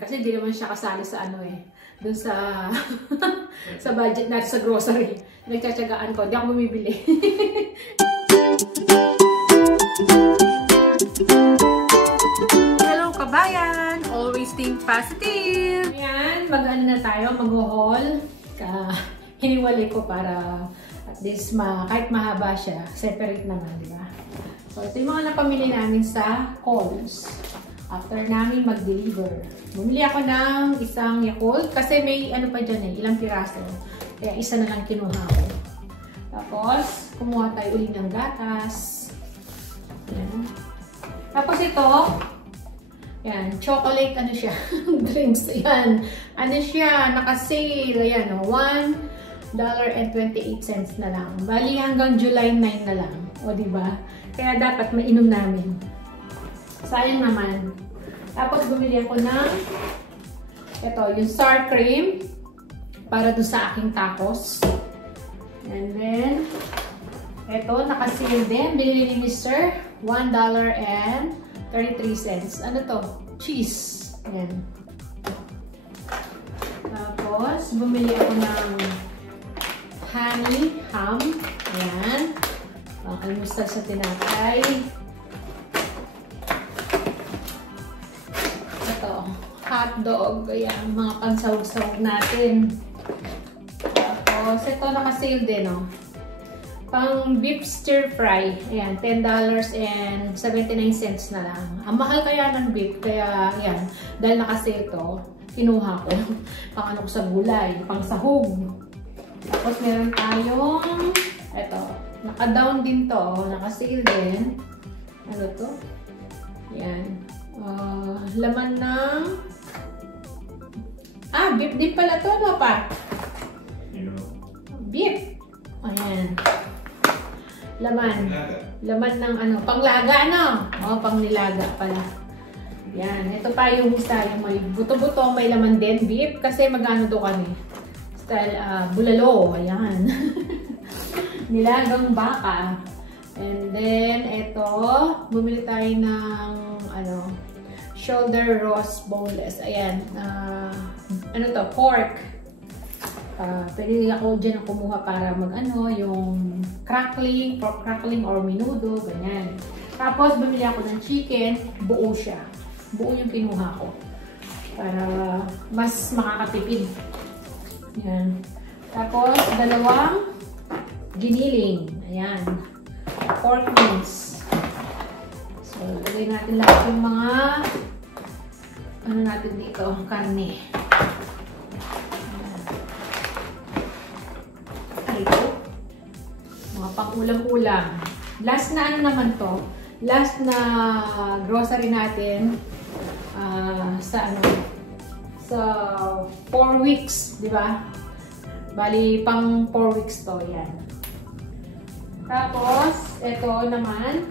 Kasi hindi naman siya kasali sa ano eh. Doon sa sa budget natin sa grocery. Nagtsatsagaan ko. Hindi ako bumibili. Hello kabayan! Always think positive! Ayan, mag-ano na tayo, mag-haul. Hiniwalay ko para at least kahit mahaba siya, separate naman, di ba? So, ito yung mga napamili namin sa Coles. After namin mag-deliver. Bumili ako ng isang Yakult kasi may ano pa dyan eh, ilang piraso. Kaya isa na lang kinuha ko. Tapos, kumuha tayo ulit ng gatas. Ayan. Tapos ito, yan, chocolate, ano siya, drinks, yan. Ano siya, naka-sale, ayan o, $1.28 na lang. Bali hanggang July 9 na lang, o diba? Kaya dapat mainom namin. Sayang naman. Tapos bumili ako ng, ito, yung sour cream, para doon sa aking tacos. And then, ito, naka-sale din, binili ni Mr. $1.33. Ano to? Cheese. Ayan. Tapos, bumili ako ng honey ham. Ayan. Almusal sa tinapay. Ito, hotdog. Ayan, mga pansawag-sawag natin. Tapos, ito naka-sale din, oh. Pang beef stir fry. Ayan, $10.79 na lang. Ang mahal kaya ng beef. Kaya, ayan, dahil naka-sale to, kinuha ko. Pang ano ko sa gulay, pang sahog. Tapos, meron tayong, eto, naka-down din to. Naka-sale din. Ano to? Ayan. Laman ng, beef din pala to, ano pa? Beef. Ayan. Laman. Laman ng ano, panglaga, ano? O, pangnilaga pala. Yan. Ito pa yung isa, yung may buto-buto, may laman din, beef. Kasi magano do kami. Style, bulalo. Ayan. Nilagang baka. And then, ito, bumili tayo ng, ano, shoulder roast boneless. Ayan. Ano to? Pork. Pwede ako dyan kumuha para mag-ano, yung crackling, pork crackling or menudo, ganyan. Tapos, bumili ako ng chicken, buo siya. Buo yung kinuha ko. Para mas makakatipid. Yan. Tapos, dalawang giniling. Ayan. Pork mince. So, lagay natin lahat yung mga ano natin dito, karne. Mga pang-ulam-ulam. Last na ano naman to, last na grocery natin sa ano, sa 4 weeks, di ba? Bali, pang 4 weeks to, yan. Tapos, ito naman,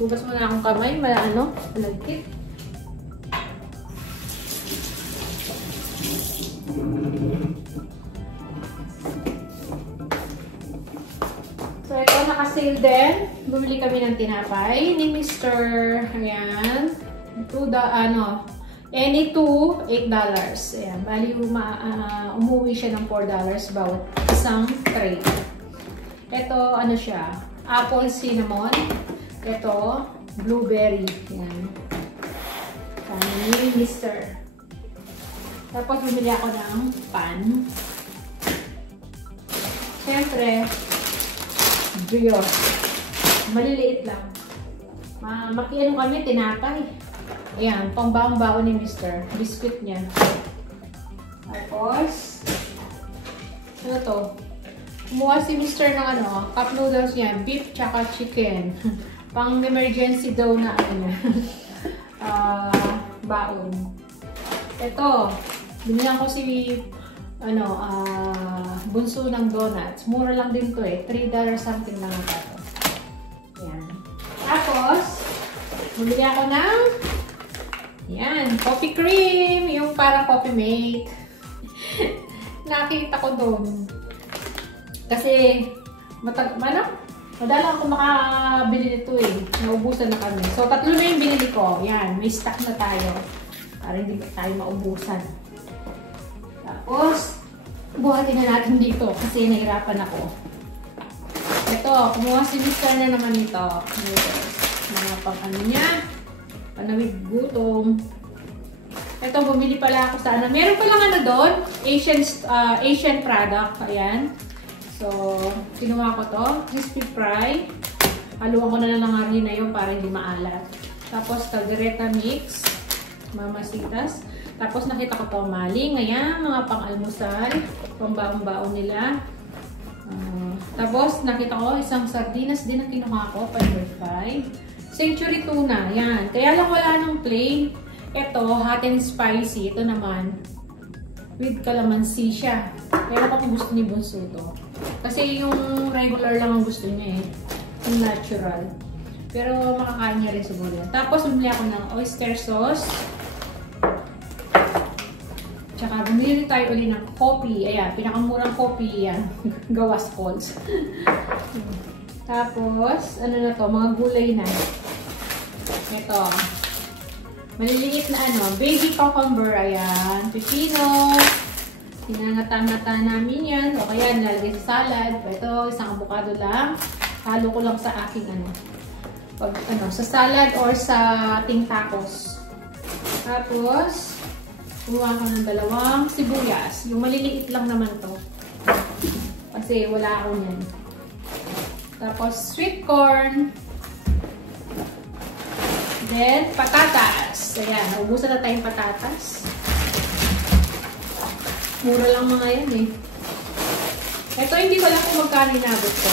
hugas muna akong kamay, ano, malagkit. Naka-sale din. Bumili kami ng tinapay ni Mr. Ayan. Any two, $8. Ayan. Bali, umuwi siya ng $4 bawat isang tray. Ito, ano siya? Apple cinnamon. Ito, blueberry. Ayan. Ni Mr. Tapos, bumili ako ng pan. Siyempre, brioche. Maliliit lang. Makiano kami, tinapay. Ayan, pangbaon-baon ni Mr. Biscuit niya. Tapos, ano to? Kumuha si Mr. ng ano, cup noodles niya. Beef tsaka chicken. Pang emergency daw na ano. Baon. Ito, binigyan ko si bunso ng donuts. Mura lang din to eh. $3 something lang ito. Ayan. Tapos, bumili ako ng coffee cream. Yung parang coffee mate. Nakita ko doon. Kasi, madalang ako makabili nito eh. Naubusan na kami. So, 3 na yung binili ko. Yan. May stock na tayo. Para hindi tayo maubusan. Tapos, buhatin na natin dito kasi nahirapan ako. Ito, kumuha si Mr. na naman ito. Mga pang ano niya. Panawid gutom. Ito, bumili pala ako sa ano. Meron palang ano doon. Asian product. Ayan. So, kinuha ko to. Crispy fry. Haluan ko na lang ng harina yun para hindi maalat. Tapos, caldereta mix. Mamasitas. Tapos, nakita ko to maling. Ayan, mga pang-almusal. Pang-baong-baong nila. Tapos, nakita ko isang sardinas din na kinuha ko. Pan-5. Century tuna. Yan. Kaya lang wala nang plain. Ito, hot and spicy. Ito naman, with calamansi siya. Pero ako gusto ni Bunso ito. Kasi yung regular lang ang gusto niya eh. Yung natural. Pero makakain niya rin siguro yan. Tapos, bumili ako ng oyster sauce. Tsaka, bumili tayo ulit ng coffee. Ayan, pinakamurang coffee yan. Gawas Coles. Tapos, ano na to? Mga gulay na. Ito. Maliliit na ano, baby cucumber. Ayan. Pipino. Hinangata-ngata namin yan. O kaya, nalagay sa salad. Ito, isang avocado lang. Halo ko lang sa aking ano. Pag, ano, sa salad or sa ating tacos. Tapos, kumuha ko ng dalawang sibuyas. Yung maliliit lang naman to. Kasi wala ako yan. Tapos, sweet corn. Then, patatas. Ayan, naubusan na tayong patatas. Mura lang mga yan eh. Ito, hindi ko lang kung magkano inabot ko.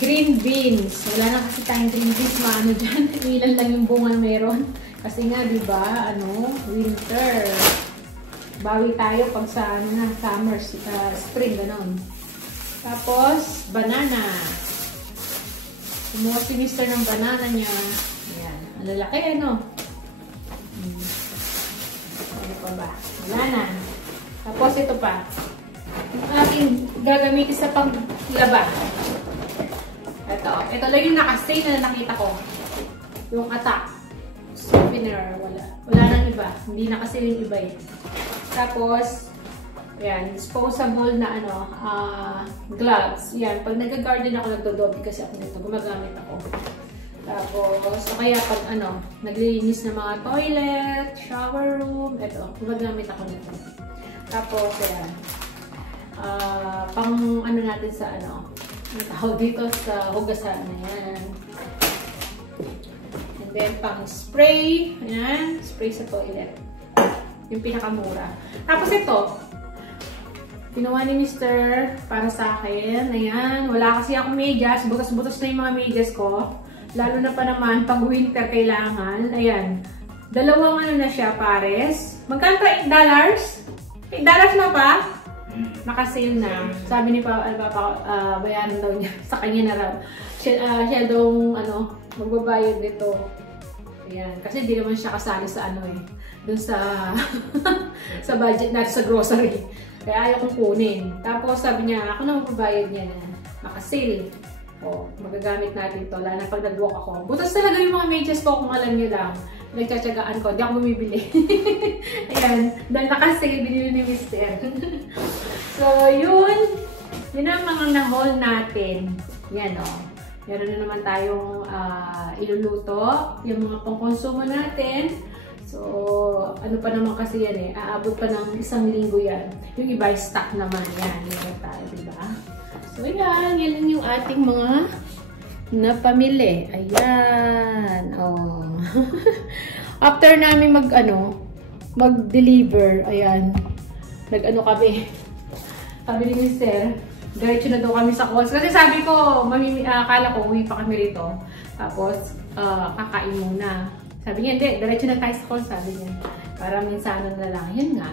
Green beans. Wala na kasi tayong green beans. Maano dyan. Ilan lang yung bunga meron. Kasi nga, di ba, ano, winter. Bawi tayo pag sa, ano na, summer, spring, gano'n. Tapos, banana. Kumuha si Mr. ng banana niya. Ayan. Ang lalaki, ano? Ano pa ba? Wala na. Tapos, ito pa. Yung ating gagamitin sa paglaba. Ito. Ito lang yung nakastay na nakita ko. Yung attack. Souvenir, wala nang iba. Hindi na kasi yung iba eh. Tapos, ayan, disposable na ano, gloves. Yan, pag nag-garden ako, nagdodobi kasi ako nito. Gumagamit ako. Tapos, o kaya pag ano, naglilinis ng mga toilet, shower room, ito, gumagamit ako nito. Tapos, ayan, pang ano natin sa ano, tawag dito sa hugasan. Ayan. And then, pang spray. Ayan. Spray sa toilet. Yung pinakamura. Tapos ito. Ginawa ni Mr. para sa akin. Ayan. Wala kasi akong medyas. Butas-butas na yung mga medyas ko. Lalo na pa naman, pag winter kailangan. Ayan. Dalawang ano na siya, pares. Magkano $8? $8 na pa? Naka-sale na. Sabi ni Papa, bayaran daw niya. Sa kanya na raw. Siya daw, ano, magbabayad nito. Ayan. Kasi di naman siya kasali sa ano eh. Dun sa sa budget natin sa grocery. Kaya ayaw kong kunin. Tapos sabi niya, ako na magbabayad niya. Naka-sale. O, magagamit natin to. Lalo na pag nag-walk ako. Butas talaga yung mga medyas ko kung alam niyo lang. Nagtsatsagaan ko. Hindi ako bumibili. Ayan. Dahil naka-sale, binili ni Mr. So, yun. Yun ang mga na-haul natin. Yan o. Meron na naman tayong iluluto. Yung mga pangkonsumo natin. So, ano pa naman kasi yan eh. Aabot pa ng 1 linggo yan. Yung iba stock naman. Yan. Yan tayo, diba? So, yan. Yan lang yung ating mga napamili. Ayan. Oh. After namin mag-deliver, ayan. Nag-ano kami. Sabi ni Mr. Diretso na daw kami sa calls. Kasi sabi ko, akala ko, uwi pa kami rito. Tapos, kakain muna. Sabi niya, hindi, diretso na tayo sa calls, sabi niya. Para minsanan na lang. Yun nga.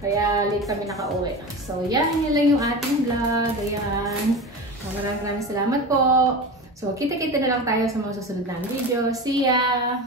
Kaya late kami nakauwi. So, yan lang yung ating vlog. Ayan. Maraming salamat po. So, kita-kita na lang tayo sa mga susunod na video. See ya!